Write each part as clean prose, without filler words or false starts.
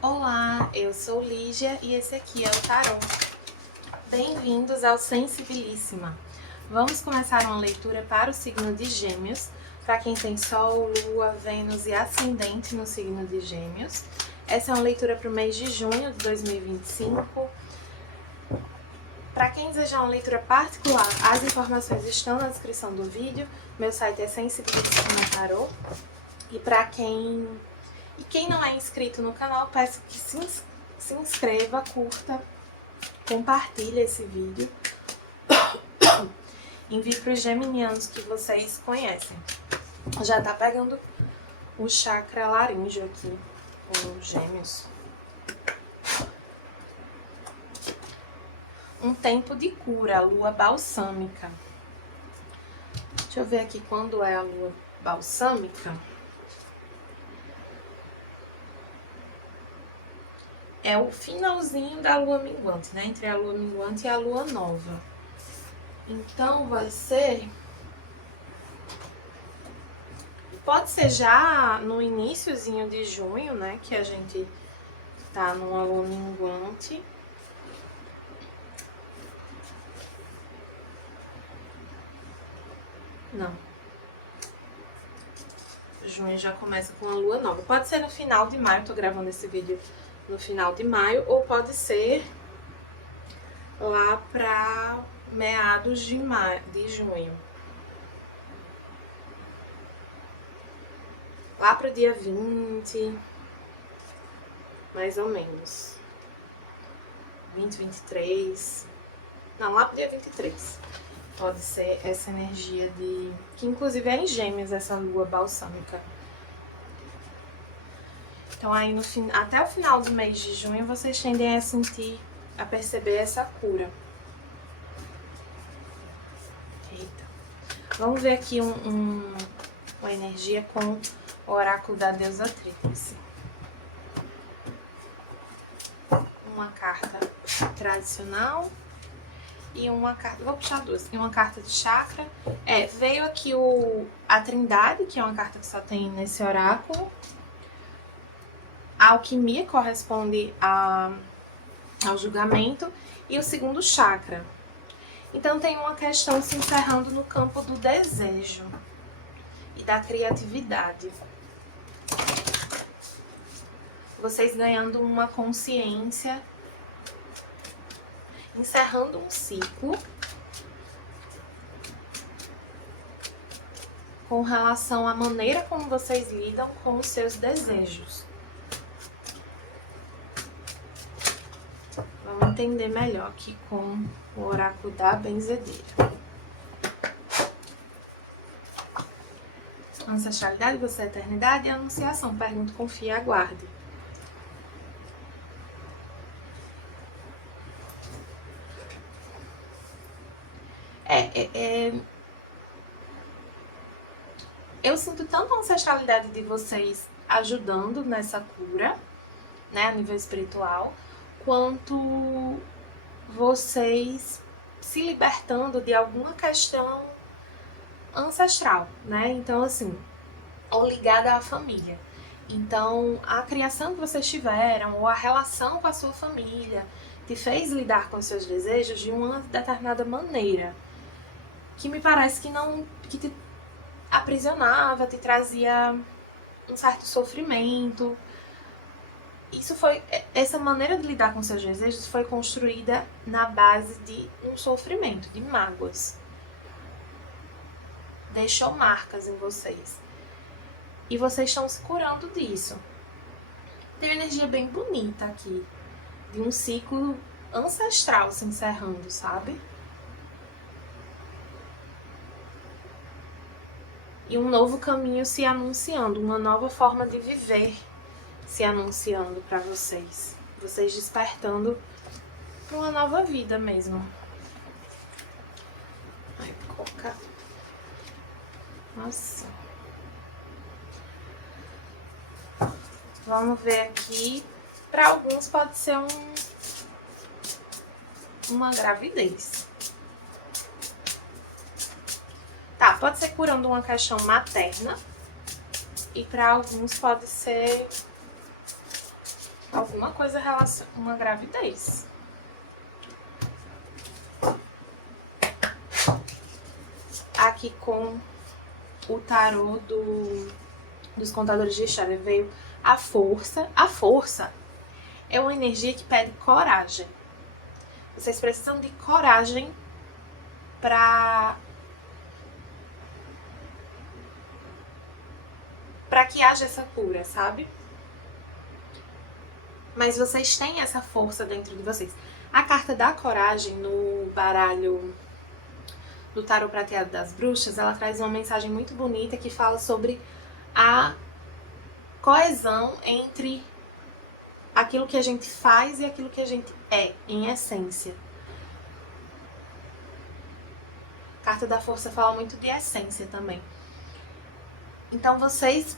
Olá, eu sou Lígia e esse aqui é o Tarô. Bem-vindos ao Sensibilíssima. Vamos começar uma leitura para o signo de Gêmeos, para quem tem Sol, Lua, Vênus e Ascendente no signo de Gêmeos. Essa é uma leitura para o mês de junho de 2025. Para quem desejar uma leitura particular, as informações estão na descrição do vídeo. Meu site é Sensibilíssima Tarô. E para quem não é inscrito no canal, peço que se inscreva, curta, compartilhe esse vídeo. Envie para os geminianos que vocês conhecem. Já tá pegando o chakra laríngeo aqui, com Gêmeos. Um tempo de cura, lua balsâmica. Deixa eu ver aqui quando é a lua balsâmica. É o finalzinho da lua minguante, né? Entre a lua minguante e a lua nova. Então vai ser... Pode ser já no iniciozinho de junho, né? Que a gente tá numa lua minguante. Não. Junho já começa com a lua nova. Pode ser no final de maio, tô gravando esse vídeo no final de maio, ou pode ser lá pra meados de junho. Lá pro dia 20, mais ou menos. 20, 23. Não, lá pro dia 23. Pode ser essa energia de... Que inclusive é em Gêmeos, essa lua balsâmica. Então aí até o final do mês de junho vocês tendem a sentir, a perceber essa cura. Eita. Vamos ver aqui uma energia com o oráculo da deusa Tríplice. Uma carta tradicional e uma carta... Vou puxar duas. E uma carta de chakra. Veio aqui a Trindade, que é uma carta que só tem nesse oráculo. A alquimia corresponde ao julgamento e o segundo chakra. Então tem uma questão se encerrando no campo do desejo e da criatividade. Vocês ganhando uma consciência, encerrando um ciclo com relação à maneira como vocês lidam com os seus desejos. Vamos entender melhor aqui com o oráculo da benzedeira. Ancestralidade, você é eternidade e anunciação. Pergunto, confia, aguarde. Eu sinto tanto a ancestralidade de vocês ajudando nessa cura, né, a nível espiritual, quanto vocês se libertando de alguma questão ancestral, né? Então, assim, ou ligada à família. Então, a criação que vocês tiveram, ou a relação com a sua família, te fez lidar com os seus desejos de uma determinada maneira, que me parece que te aprisionava, te trazia um certo sofrimento. Essa maneira de lidar com seus desejos foi construída na base de um sofrimento, de mágoas. Deixou marcas em vocês. E vocês estão se curando disso. Tem uma energia bem bonita aqui, de um ciclo ancestral se encerrando, sabe? E um novo caminho se anunciando, uma nova forma de viver se anunciando para vocês. Vocês despertando para uma nova vida mesmo. Ai, coca. Nossa. Vamos ver aqui. Para alguns pode ser uma gravidez. Tá, pode ser curando uma questão materna. E para alguns pode ser alguma coisa relacionada a uma gravidez. Aqui com o tarô dos contadores de história veio a força. A força é uma energia que pede coragem. Vocês precisam de coragem para que haja essa cura, sabe? Mas vocês têm essa força dentro de vocês. A carta da coragem no baralho do tarô prateado das bruxas, ela traz uma mensagem muito bonita que fala sobre a coesão entre aquilo que a gente faz e aquilo que a gente é, em essência. A carta da força fala muito de essência também. Então vocês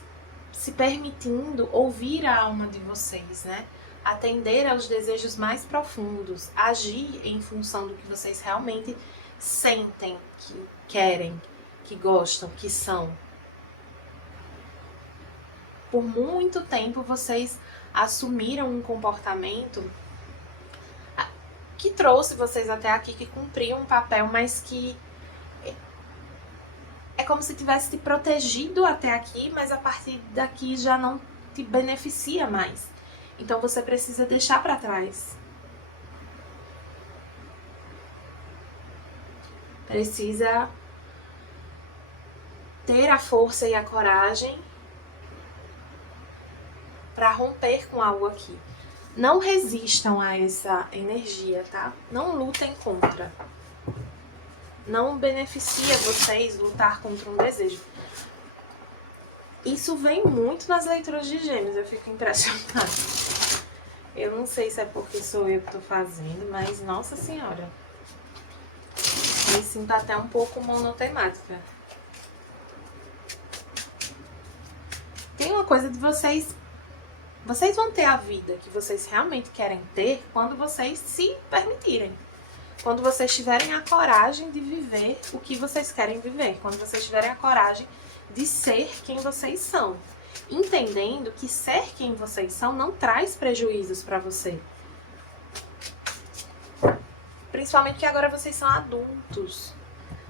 se permitindo ouvir a alma de vocês, né? Atender aos desejos mais profundos, agir em função do que vocês realmente sentem, que querem, que gostam, que são. Por muito tempo vocês assumiram um comportamento que trouxe vocês até aqui, que cumpriam um papel, mas que é como se tivesse te protegido até aqui, mas a partir daqui já não te beneficia mais. Então você precisa deixar para trás. Precisa ter a força e a coragem para romper com algo aqui. Não resistam a essa energia, tá? Não lutem contra. Não beneficia vocês lutar contra um desejo. Isso vem muito nas leituras de Gêmeos, eu fico impressionada. Eu não sei se é porque sou eu que tô fazendo, mas nossa senhora. Me sinto até um pouco monotemática. Tem uma coisa de vocês vão ter a vida que vocês realmente querem ter quando vocês se permitirem. Quando vocês tiverem a coragem de viver o que vocês querem viver. Quando vocês tiverem a coragem de ser quem vocês são. Entendendo que ser quem vocês são não traz prejuízos para você. Principalmente que agora vocês são adultos.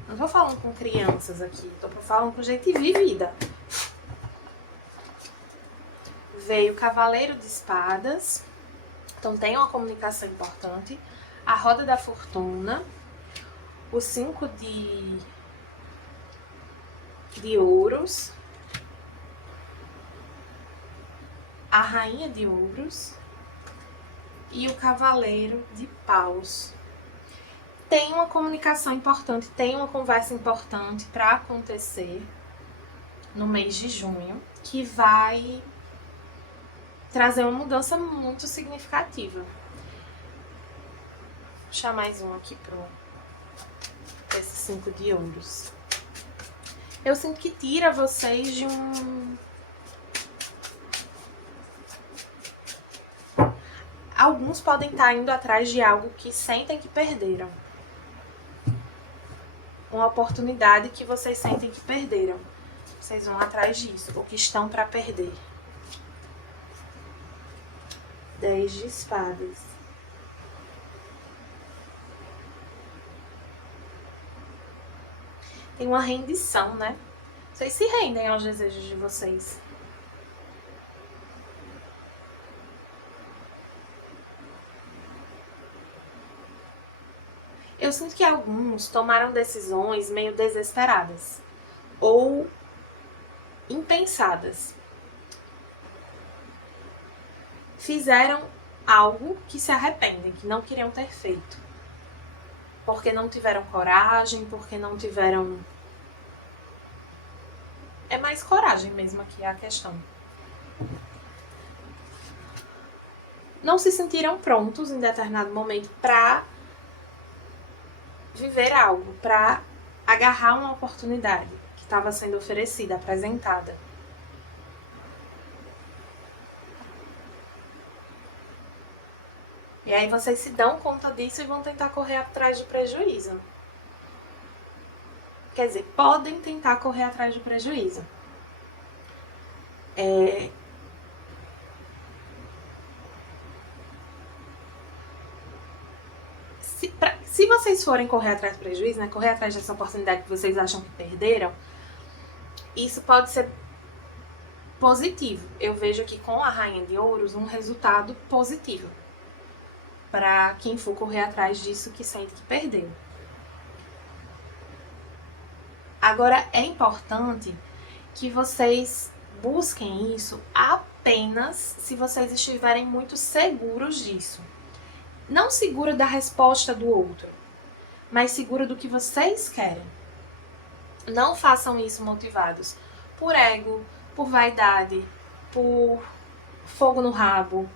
Não tô falando com crianças aqui. Tô falando com gente vivida. Veio o Cavaleiro de Espadas. Então tem uma comunicação importante. A Roda da Fortuna. O 5 de Ouros. A Rainha de Ouros. E o Cavaleiro de Paus. Tem uma comunicação importante, tem uma conversa importante para acontecer no mês de junho, que vai trazer uma mudança muito significativa. Vou puxar mais um aqui para esse 5 de Ouros. Eu sinto que tira vocês de um... Alguns podem estar indo atrás de algo que sentem que perderam. Uma oportunidade que vocês sentem que perderam. Vocês vão atrás disso, ou que estão para perder. 10 de espadas. Tem uma rendição, né? Vocês se rendem aos desejos de vocês. Eu sinto que alguns tomaram decisões meio desesperadas ou impensadas. Fizeram algo que se arrependem, que não queriam ter feito. Porque não tiveram coragem, porque não tiveram... É mais coragem mesmo aqui a questão. Não se sentiram prontos em determinado momento para viver algo, para agarrar uma oportunidade que estava sendo oferecida, apresentada. E aí vocês se dão conta disso e vão tentar correr atrás do prejuízo. Quer dizer, podem tentar correr atrás do prejuízo. Se vocês forem correr atrás do prejuízo, né, correr atrás dessa oportunidade que vocês acham que perderam, isso pode ser positivo. Eu vejo aqui com a Rainha de Ouros um resultado positivo para quem for correr atrás disso que sente que perdeu. Agora, é importante que vocês busquem isso apenas se vocês estiverem muito seguros disso. Não seguro da resposta do outro, mas seguro do que vocês querem. Não façam isso motivados por ego, por vaidade, por fogo no rabo,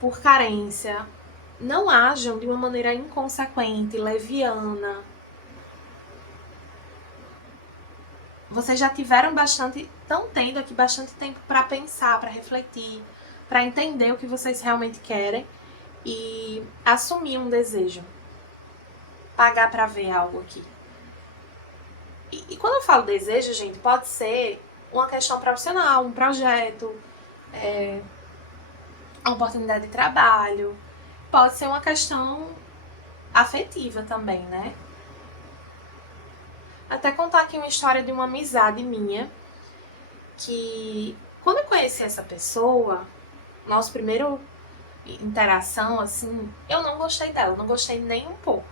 por carência. Não ajam de uma maneira inconsequente, leviana. Vocês já tiveram estão tendo aqui bastante tempo para pensar, para refletir, para entender o que vocês realmente querem e assumir um desejo. Pagar para ver algo aqui. E quando eu falo desejo, gente, pode ser uma questão profissional, um projeto, uma oportunidade de trabalho. Pode ser uma questão afetiva também, né? Até contar aqui uma história de uma amizade minha, que quando eu conheci essa pessoa, nosso primeiro interação, assim, eu não gostei dela, não gostei nem um pouco.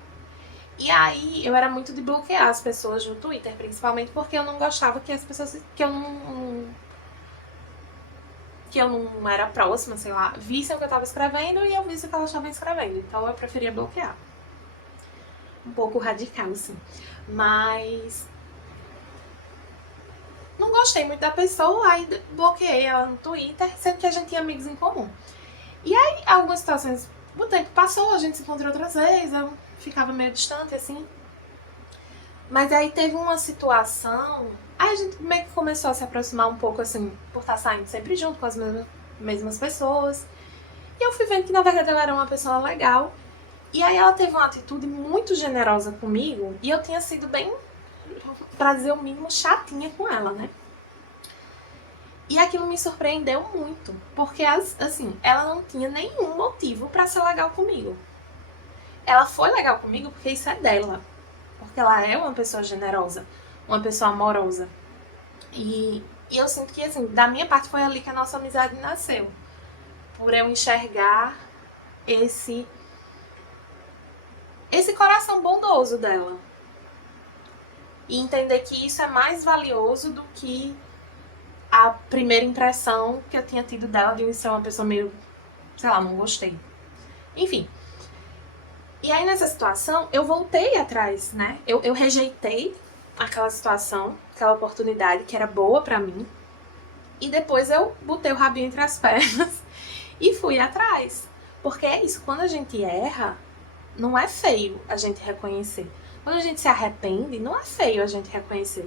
E aí eu era muito de bloquear as pessoas no Twitter, principalmente porque eu não gostava que as pessoas que eu não era próxima, sei lá, vissem o que eu tava escrevendo e eu visse o que elas estavam escrevendo. Então eu preferia bloquear. Um pouco radical, assim. Mas não gostei muito da pessoa, aí bloqueei ela no Twitter, sendo que a gente tinha amigos em comum. E aí, algumas situações, o tempo passou, a gente se encontrou outras vezes, eu ficava meio distante, assim. Mas aí teve uma situação, aí a gente meio que começou a se aproximar um pouco, assim, por estar saindo sempre junto com as mesmas pessoas. E eu fui vendo que, na verdade, ela era uma pessoa legal. E aí ela teve uma atitude muito generosa comigo, e eu tinha sido bem, pra dizer o mínimo, chatinha com ela, né? E aquilo me surpreendeu muito, porque, assim, ela não tinha nenhum motivo pra ser legal comigo. Ela foi legal comigo porque isso é dela. Porque ela é uma pessoa generosa, uma pessoa amorosa. E eu sinto que, assim, da minha parte foi ali que a nossa amizade nasceu. Por eu enxergar esse coração bondoso dela. E entender que isso é mais valioso do que a primeira impressão que eu tinha tido dela de ser uma pessoa meio, sei lá, não gostei. Enfim. E aí nessa situação, eu voltei atrás, né? Eu rejeitei aquela situação, aquela oportunidade que era boa pra mim. E depois eu botei o rabinho entre as pernas e fui atrás. Porque é isso, quando a gente erra, não é feio a gente reconhecer. Quando a gente se arrepende, não é feio a gente reconhecer.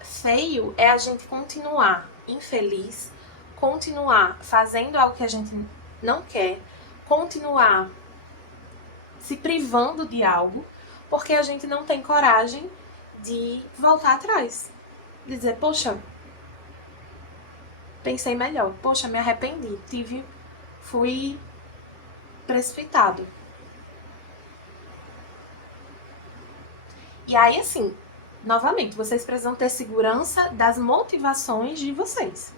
Feio é a gente continuar infeliz, continuar fazendo algo que a gente não quer, continuar se privando de algo, porque a gente não tem coragem de voltar atrás. De dizer, poxa, pensei melhor, poxa, me arrependi, fui precipitado. E aí, assim, novamente, vocês precisam ter segurança das motivações de vocês.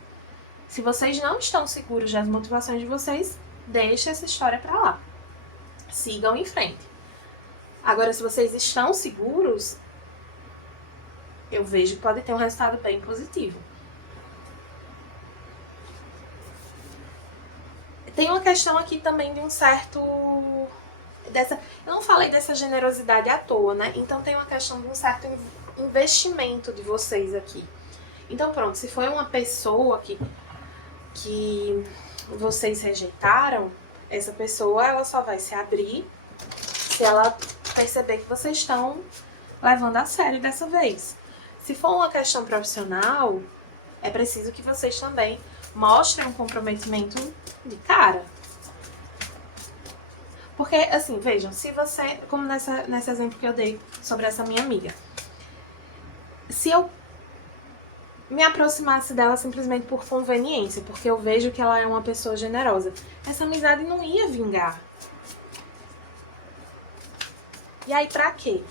Se vocês não estão seguros das motivações de vocês, deixa essa história pra lá. Sigam em frente. Agora, se vocês estão seguros, eu vejo que pode ter um resultado bem positivo. Tem uma questão aqui também de um certo... Eu não falei dessa generosidade à toa, né? Então tem uma questão de um certo investimento de vocês aqui. Então pronto, se foi uma pessoa que vocês rejeitaram, essa pessoa ela só vai se abrir se ela perceber que vocês estão levando a sério dessa vez. Se for uma questão profissional, é preciso que vocês também mostrem um comprometimento de cara. Porque, assim, vejam, se você, como nesse exemplo que eu dei sobre essa minha amiga, se eu me aproximasse dela simplesmente por conveniência, porque eu vejo que ela é uma pessoa generosa, essa amizade não ia vingar. E aí, pra quê?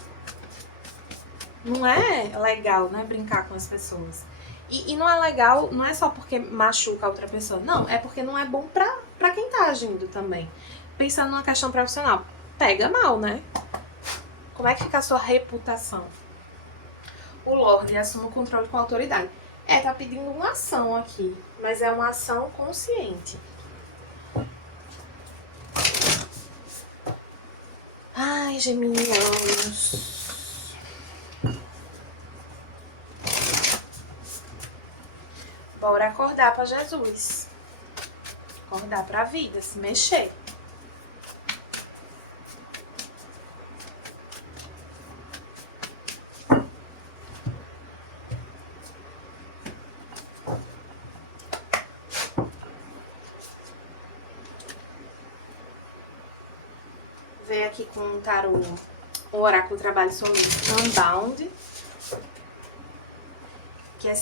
Não é legal, né, brincar com as pessoas. E não é legal, não é só porque machuca a outra pessoa. Não, é porque não é bom pra quem tá agindo também. Pensando numa questão profissional, pega mal, né? Como é que fica a sua reputação? O Lorde assume o controle com a autoridade. Tá pedindo uma ação aqui, mas é uma ação consciente. Ai, geminianos. Bora acordar pra Jesus. Acordar pra vida, se mexer. Veio aqui com o tarô, o oráculo trabalho solista Unbound. Que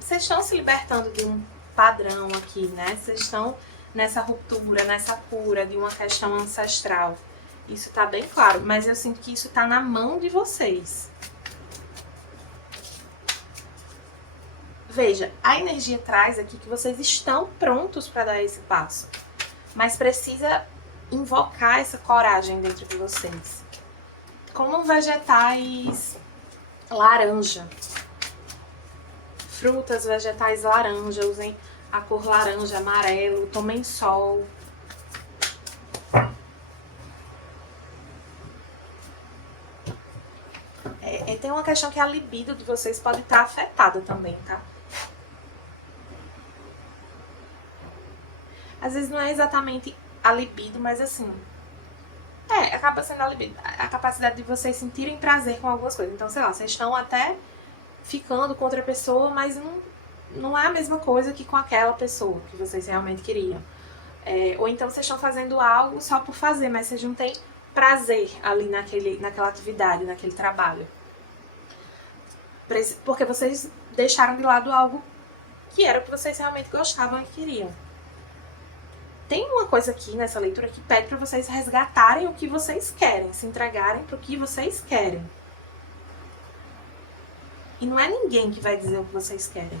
vocês estão se libertando de um padrão aqui, né? Vocês estão nessa ruptura, nessa cura de uma questão ancestral. Isso tá bem claro, mas eu sinto que isso tá na mão de vocês. Veja, a energia traz aqui que vocês estão prontos para dar esse passo, mas precisa invocar essa coragem dentro de vocês. Como vegetais laranja. Frutas, vegetais laranja, usem a cor laranja, amarelo, tomem sol. Tem uma questão que a libido de vocês pode estar afetada também, tá? Às vezes não é exatamente a libido, mas assim... acaba sendo a libido. A capacidade de vocês sentirem prazer com algumas coisas. Então, sei lá, vocês estão até ficando com outra pessoa, mas não é a mesma coisa que com aquela pessoa que vocês realmente queriam. Ou então vocês estão fazendo algo só por fazer, mas vocês não têm prazer ali naquela atividade, naquele trabalho. Porque vocês deixaram de lado algo que era o que vocês realmente gostavam e queriam. Tem uma coisa aqui nessa leitura que pede para vocês resgatarem o que vocês querem, se entregarem para o que vocês querem. E não é ninguém que vai dizer o que vocês querem.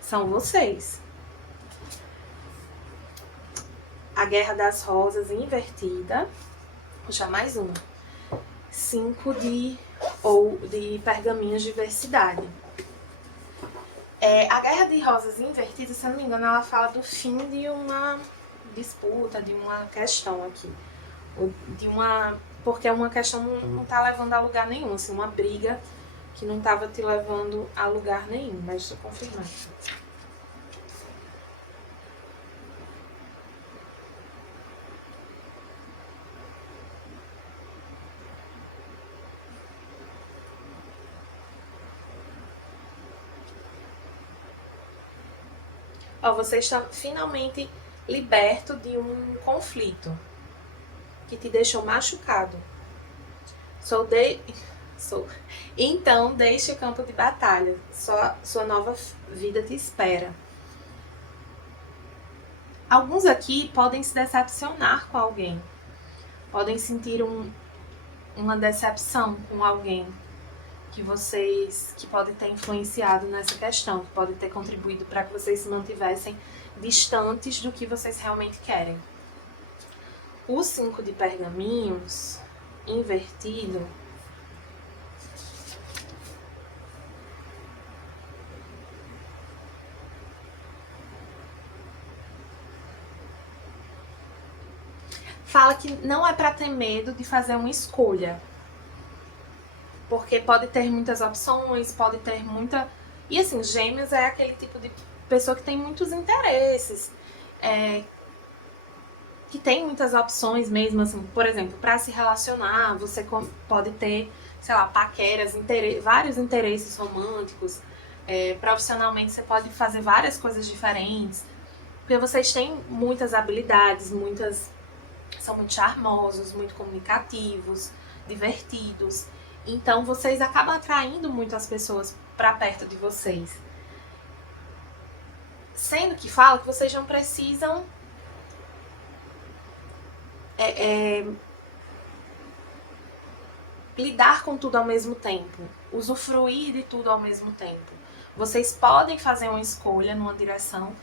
São vocês. A Guerra das Rosas invertida. Vou puxar mais uma. 5 de pergaminhos de diversidade. A Guerra de Rosas invertida, se eu não me engano, ela fala do fim de uma disputa, de uma questão aqui. Porque uma questão não tá levando a lugar nenhum, assim, uma briga que não tava te levando a lugar nenhum, mas deixa eu confirmar. Você está finalmente liberto de um conflito que te deixou machucado. Então, deixe o campo de batalha. Sua nova vida te espera. Alguns aqui podem se decepcionar com alguém. Podem sentir uma decepção com alguém que pode ter influenciado nessa questão, que pode ter contribuído para que vocês se mantivessem distantes do que vocês realmente querem. O 5 de pergaminhos invertido fala que não é para ter medo de fazer uma escolha. Porque pode ter muitas opções, pode ter muita... E assim, Gêmeos é aquele tipo de pessoa que tem muitos interesses, que tem muitas opções mesmo, assim, por exemplo, para se relacionar, você pode ter, sei lá, paqueras, vários interesses românticos, profissionalmente você pode fazer várias coisas diferentes, porque vocês têm muitas habilidades, são muito charmosos, muito comunicativos, divertidos. Então, vocês acabam atraindo muitas pessoas para perto de vocês. Sendo que fala que vocês não precisam lidar com tudo ao mesmo tempo, usufruir de tudo ao mesmo tempo. Vocês podem fazer uma escolha numa direção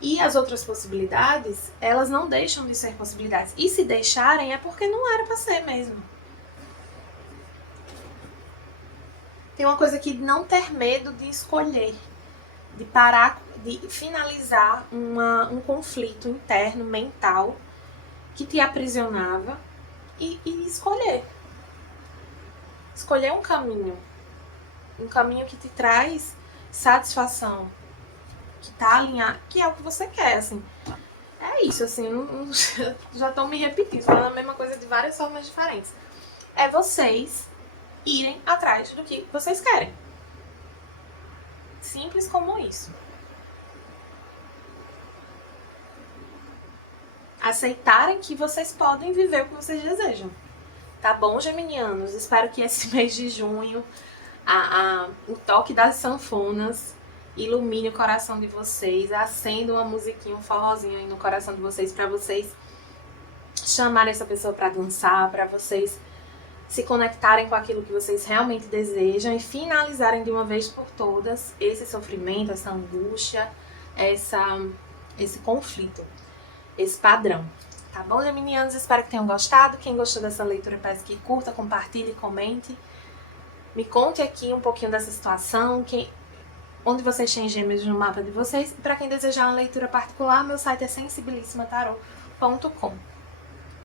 e as outras possibilidades, elas não deixam de ser possibilidades. E se deixarem é porque não era para ser mesmo. Tem uma coisa que não ter medo de escolher, de parar, de finalizar um conflito interno, mental, que te aprisionava e escolher. Escolher um caminho que te traz satisfação, que tá alinhado, que é o que você quer, assim. É isso, assim, já tô me repetindo, falando a mesma coisa de várias formas diferentes. É vocês irem atrás do que vocês querem. Simples como isso. Aceitarem que vocês podem viver o que vocês desejam. Tá bom, geminianos? Espero que esse mês de junho o toque das sanfonas ilumine o coração de vocês, acenda uma musiquinha, um forrozinho aí no coração de vocês, para vocês chamarem essa pessoa para dançar, para vocês se conectarem com aquilo que vocês realmente desejam e finalizarem de uma vez por todas esse sofrimento, essa angústia, esse conflito, esse padrão. Tá bom, geminianos? Espero que tenham gostado. Quem gostou dessa leitura, peço que curta, compartilhe, comente. Me conte aqui um pouquinho dessa situação, onde vocês têm gêmeos no mapa de vocês. E para quem desejar uma leitura particular, meu site é sensibilissimatarot.com.